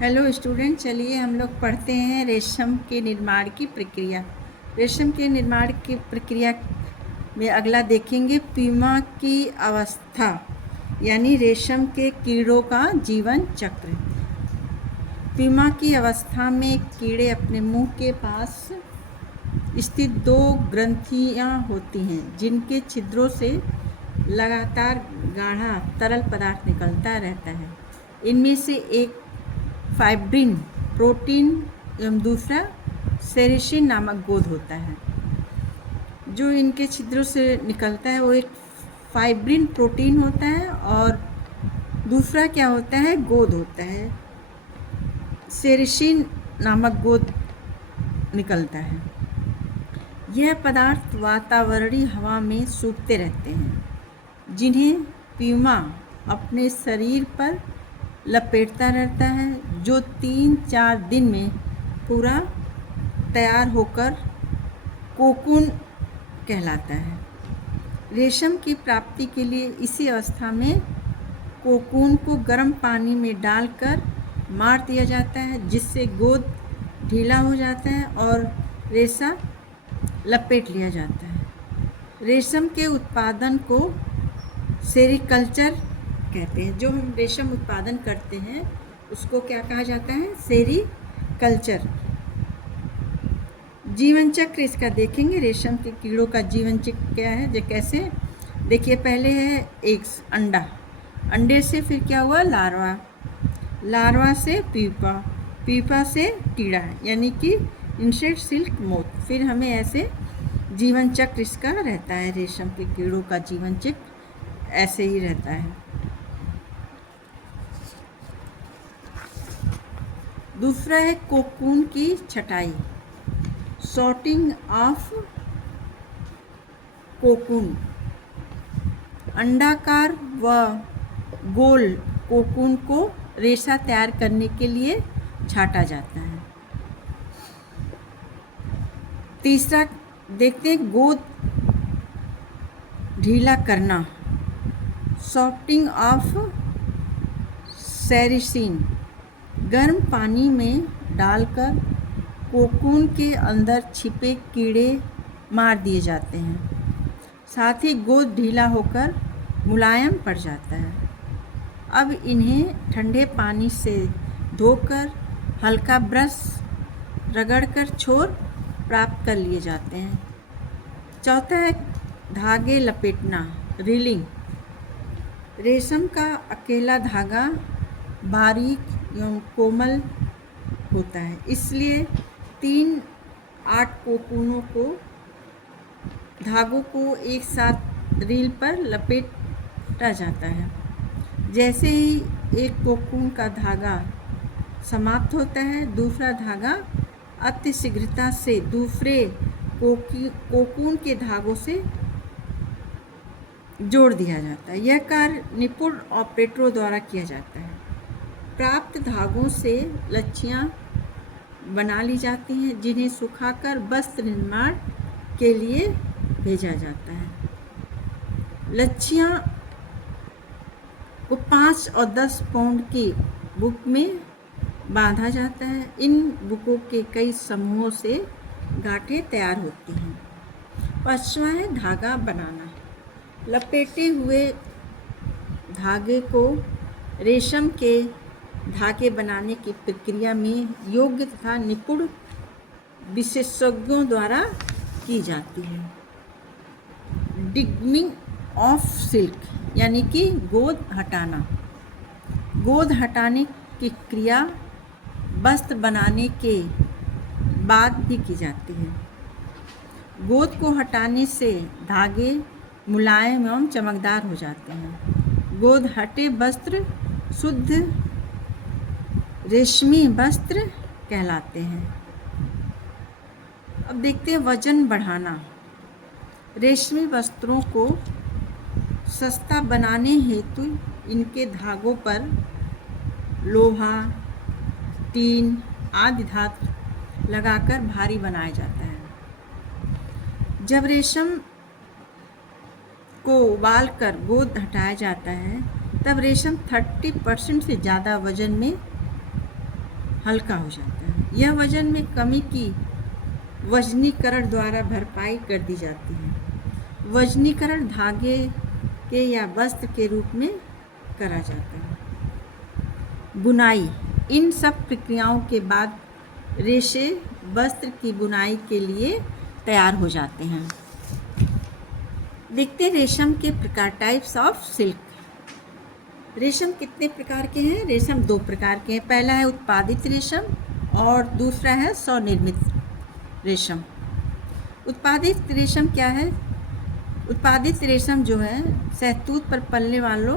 Hello student, चलिए हम लोग पढ़ते हैं रेशम के निर्माण की प्रक्रिया। रेशम के निर्माण की प्रक्रिया में अगला देखेंगे प्यूमा की अवस्था, यानी रेशम के कीड़ों का जीवन चक्र। प्यूमा की अवस्था में कीड़े अपने मुंह के पास स्थित दो ग्रंथियां होती हैं, जिनके छिद्रों से लगातार गाढ़ा तरल पदार्थ निकलता रहता है। इनमें से एक फाइब्रिन प्रोटीन एवं दूसरा सेरिसिन नामक गोद होता है। जो इनके छिद्रों से निकलता है वो एक फाइब्रिन प्रोटीन होता है और दूसरा क्या होता है, गोद होता है। सेरिसिन नामक गोद निकलता है। यह पदार्थ वातावरणीय हवा में सूखते रहते हैं, जिन्हें प्यूमा अपने शरीर पर लपेटता रहता है, जो 3-4 दिन में पूरा तैयार होकर कोकून कहलाता है। रेशम की प्राप्ति के लिए इसी अवस्था में कोकून को गर्म पानी में डालकर मार दिया जाता है, जिससे गोद ढीला हो जाता है और रेशा लपेट लिया जाता है। रेशम के उत्पादन को सेरीकल्चर कहते हैं। जो हम रेशम उत्पादन करते हैं उसको क्या कहा जाता है, सेरीकल्चर। जीवन चक्र इसका देखेंगे। रेशम के कीड़ों का जीवन चक्र क्या है, जो कैसे, देखिए पहले है एक अंडा, अंडे से फिर क्या हुआ, लार्वा, लार्वा से प्यूपा, प्यूपा से कीड़ा, यानी कि इंसेक्ट, सिल्क, मोथ। फिर हमें ऐसे जीवन चक्र इसका रहता है। रेशम के कीड़ों का जीवन चक्र ऐसे ही रहता है। दूसरा है कोकून की छटाई, सॉर्टिंग ऑफ कोकून। अंडाकार व गोल कोकून को रेशा तैयार करने के लिए छाटा जाता है। तीसरा देखते हैं गोद ढीला करना, सॉफ्टिंग ऑफ सेरिसिन। गर्म पानी में डालकर कोकून के अंदर छिपे कीड़े मार दिए जाते हैं, साथ ही गोद ढीला होकर मुलायम पड़ जाता है। अब इन्हें ठंडे पानी से धोकर हल्का ब्रश रगड़कर छोर प्राप्त कर लिए जाते हैं। चौथा है धागे लपेटना, रीलिंग। रेशम का अकेला धागा बारीक एवं कोमल होता है, इसलिए 3-8 कोकूनों को, धागों को एक साथ रील पर लपेटा जाता है। जैसे ही एक कोकून का धागा समाप्त होता है, दूसरा धागा अति शीघ्रता से दूसरे कोकून के धागों से जोड़ दिया जाता है। यह कार्य निपुण ऑपरेटरों द्वारा किया जाता है। प्राप्त धागों से लच्छियाँ बना ली जाती हैं, जिन्हें सुखाकर वस्त्र निर्माण के लिए भेजा जाता है। लच्छियाँ को 5 और 10 पाउंड की बुक में बांधा जाता है। इन बुकों के कई समूहों से गांठें तैयार होती हैं। पांचवा है धागा बनाना। लपेटे हुए धागे को रेशम के धागे बनाने की प्रक्रिया में योग्य तथा निपुण विशेषज्ञों द्वारा की जाती है। डिगमिंग ऑफ सिल्क, यानी कि गोद हटाना। गोद हटाने की क्रिया वस्त्र बनाने के बाद भी की जाती है। गोद को हटाने से धागे मुलायम एवं चमकदार हो जाते हैं। गोद हटे वस्त्र शुद्ध रेशमी वस्त्र कहलाते हैं। अब देखते हैं वजन बढ़ाना। रेशमी वस्त्रों को सस्ता बनाने हेतु इनके धागों पर लोहा, टीन आदि धातु लगाकर भारी बनाया जाता है। जब रेशम को उबालकर गोद हटाया जाता है, तब रेशम 30% से ज़्यादा वजन में हल्का हो जाता है। यह वजन में कमी की वजनीकरण द्वारा भरपाई कर दी जाती है। वजनीकरण धागे के या वस्त्र के रूप में करा जाता है। बुनाई, इन सब प्रक्रियाओं के बाद रेशे वस्त्र की बुनाई के लिए तैयार हो जाते हैं। देखते हैं रेशम के प्रकार, टाइप्स ऑफ सिल्क। रेशम कितने प्रकार के हैं? रेशम 2 प्रकार के हैं। पहला है उत्पादित रेशम और दूसरा है स्वनिर्मित रेशम। उत्पादित रेशम क्या है? उत्पादित रेशम जो है शहतूत पर पलने वालों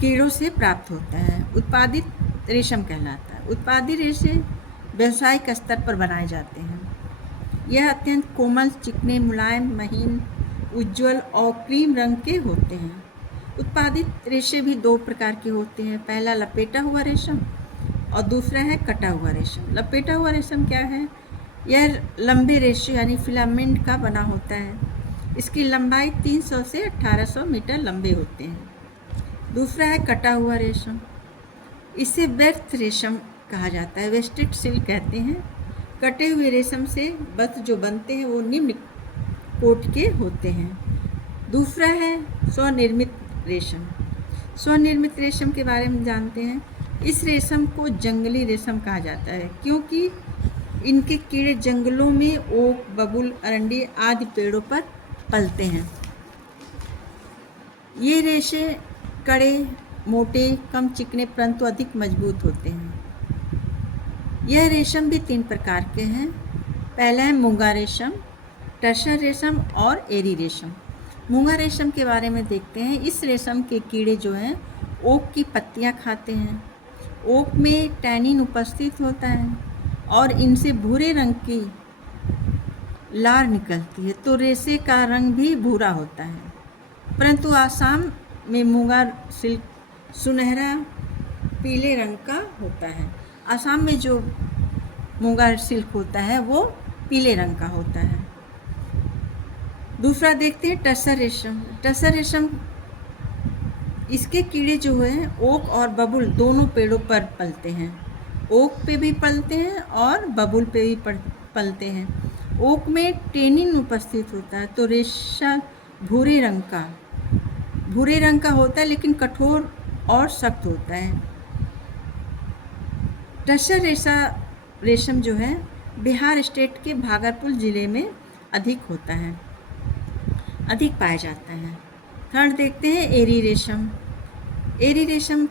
कीड़ों से प्राप्त होता है, उत्पादित रेशम कहलाता है। उत्पादित रेशे व्यावसायिक स्तर पर बनाए जाते हैं। यह अत्यंत कोमल, चिकने, मुलायम, महीन, उज्ज्वल और क्रीम रंग के होते हैं। उत्पादित रेशे भी 2 प्रकार के होते हैं। पहला लपेटा हुआ रेशम और दूसरा है कटा हुआ रेशम। लपेटा हुआ रेशम क्या है? यह लंबे रेशे यानी फिलामेंट का बना होता है। इसकी लंबाई 300 से 1800 मीटर लंबे होते हैं। दूसरा है कटा हुआ रेशम। इसे व्यर्थ रेशम कहा जाता है, वेस्टेड सिल्क कहते हैं। कटे हुए रेशम से वस्त्र जो बनते हैं वो निम्न कोट के होते हैं। दूसरा है स्वनिर्मित रेशम। स्वनिर्मित रेशम के बारे में जानते हैं। इस रेशम को जंगली रेशम कहा जाता है क्योंकि इनके कीड़े जंगलों में ओक, बबूल, अरंडी आदि पेड़ों पर पलते हैं। ये रेशे कड़े, मोटे, कम चिकने परंतु अधिक मजबूत होते हैं। यह रेशम भी 3 प्रकार के हैं। पहला है मूंगा रेशम, टसर रेशम और एरी रेशम। मूंगा रेशम के बारे में देखते हैं। इस रेशम के कीड़े जो हैं ओक की पत्तियां खाते हैं। ओक में टैनिन उपस्थित होता है और इनसे भूरे रंग की लार निकलती है, तो रेशे का रंग भी भूरा होता है। परंतु आसाम में मूंगा सिल्क सुनहरा पीले रंग का होता है। आसाम में जो मूंगा सिल्क होता है वो पीले रंग का होता है। दूसरा देखते हैं टसर रेशम। टसर रेशम, इसके कीड़े जो हैं ओक और बबूल दोनों पेड़ों पर पलते हैं। ओक पे भी पलते हैं और बबूल पे भी पलते हैं। ओक में टेनिन उपस्थित होता है, तो रेशा भूरे रंग का होता है लेकिन कठोर और सख्त होता है। टसर रेशम जो है बिहार स्टेट के भागलपुर ज़िले में अधिक होता है, अधिक पाया जाता है। थर्ड देखते हैं एरी रेशम। एरी रेशम,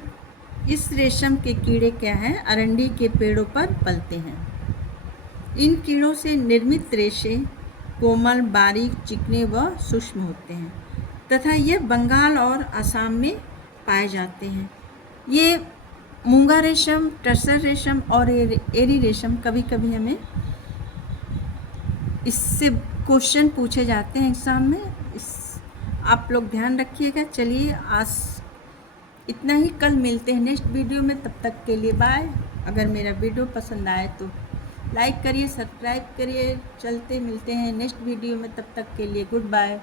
इस रेशम के कीड़े क्या हैं? अरंडी के पेड़ों पर पलते हैं। इन कीड़ों से निर्मित रेशे कोमल, बारीक, चिकने व सूक्ष्म होते हैं तथा यह बंगाल और असम में पाए जाते हैं। ये मूंगा रेशम, टसर रेशम और एरी रेशम कभी कभी हमें इससे क्वेश्चन पूछे जाते हैं एग्ज़ाम में। आप लोग ध्यान रखिएगा। चलिए आज इतना ही, कल मिलते हैं नेक्स्ट वीडियो में। तब तक के लिए बाय। अगर मेरा वीडियो पसंद आए तो लाइक करिए, सब्सक्राइब करिए। चलते मिलते हैं नेक्स्ट वीडियो में, तब तक के लिए गुड बाय।